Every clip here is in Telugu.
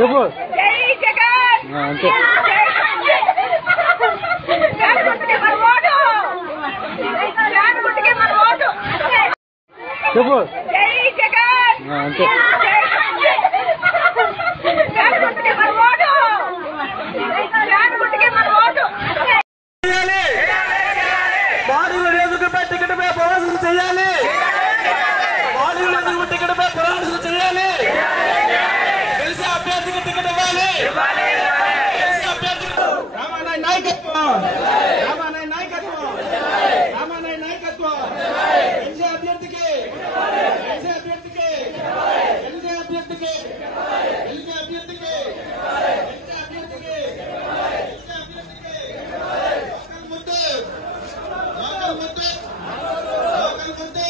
చెప్పు చెప్పు అంతే టికెట్పై పోరాటం చేయాలి. టికెట్పై పోరాటం చేయాలి. గెలిచే అభ్యర్థికి టికెట్ ఇవ్వాలి. రామానాయ నాయకత్వం, రామానాయ నాయకత్వం, రామానాయ నాయకత్వం. గెలిచే అభ్యర్థికి, గెలిచే అభ్యర్థికి, గెలిచే అభ్యర్థికి, గెలిచే అభ్యర్థికి, గెలిచే అభ్యర్థికి, గెలిచే అభ్యర్థికి. లోకల్ ముద్దు, లోకల్ ముద్దు, లోకల్ ముద్దు.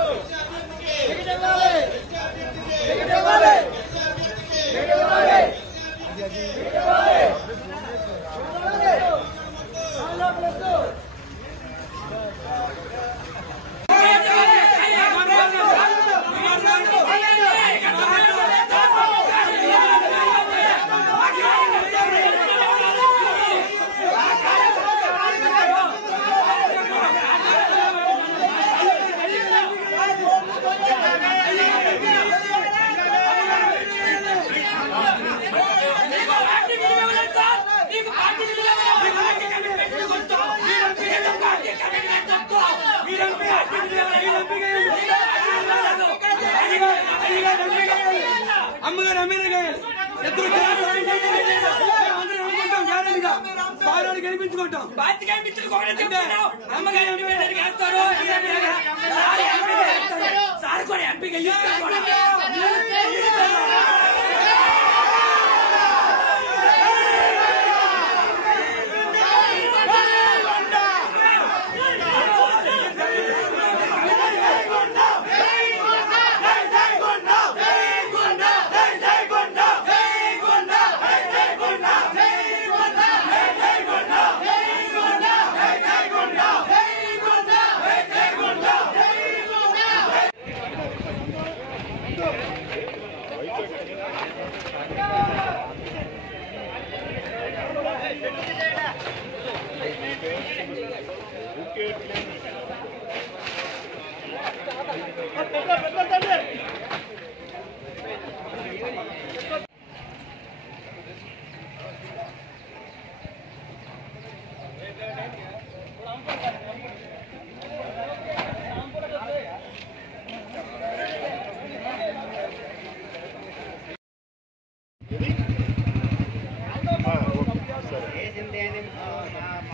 గెలిచే అభ్యర్థికి, గెలిచే అభ్యర్థికి, గెలిచే అమ్మగారు అమ్మగారు గెలిపించుకుంటాం. అమ్మగారు సార్ కూడా ఎంపీ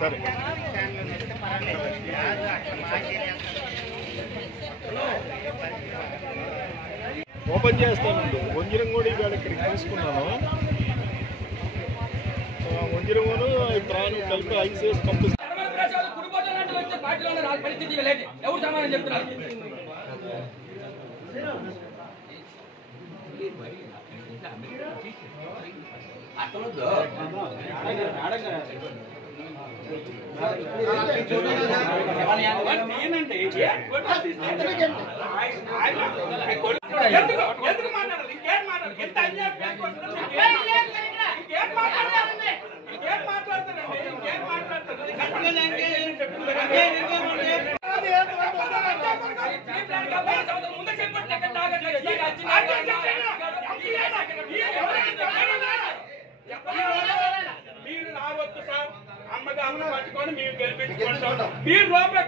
సరే ఓపెన్ చేస్తానండి. వంజరంగూడి ఇవాళ ఇక్కడికి తీసుకున్నాను. వంజరంగూను ప్రాణం కలిపి ఐసేసి పంపిస్తాను. ఎవరు సమాధానం చెప్తున్నారు? మీరు రావద్దు సార్. అమ్మగారు పట్టుకొని మీరు గెలిపించుకుంటాం. మీరు లోపల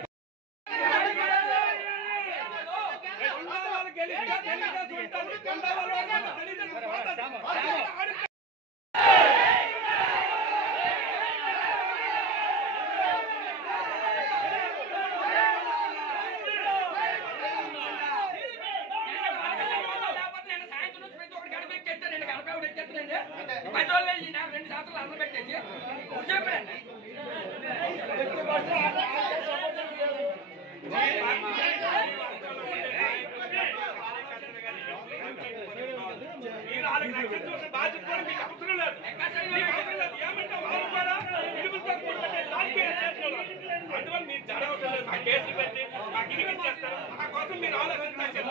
కేసులు పెట్టి మాకు ఇచ్చేస్తారు. మా కోసం మీరు ఆలోచించాలి.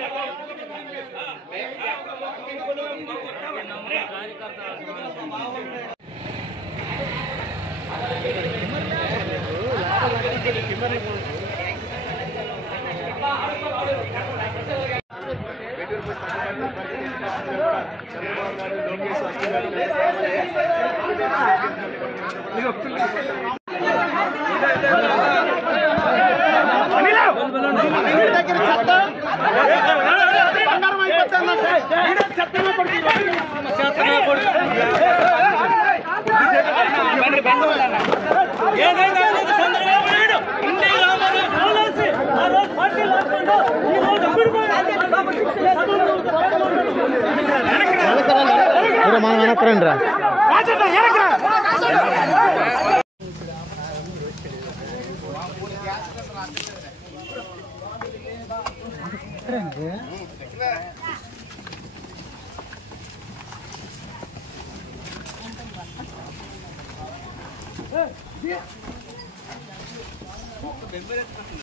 మనం వెనక్కరండి రా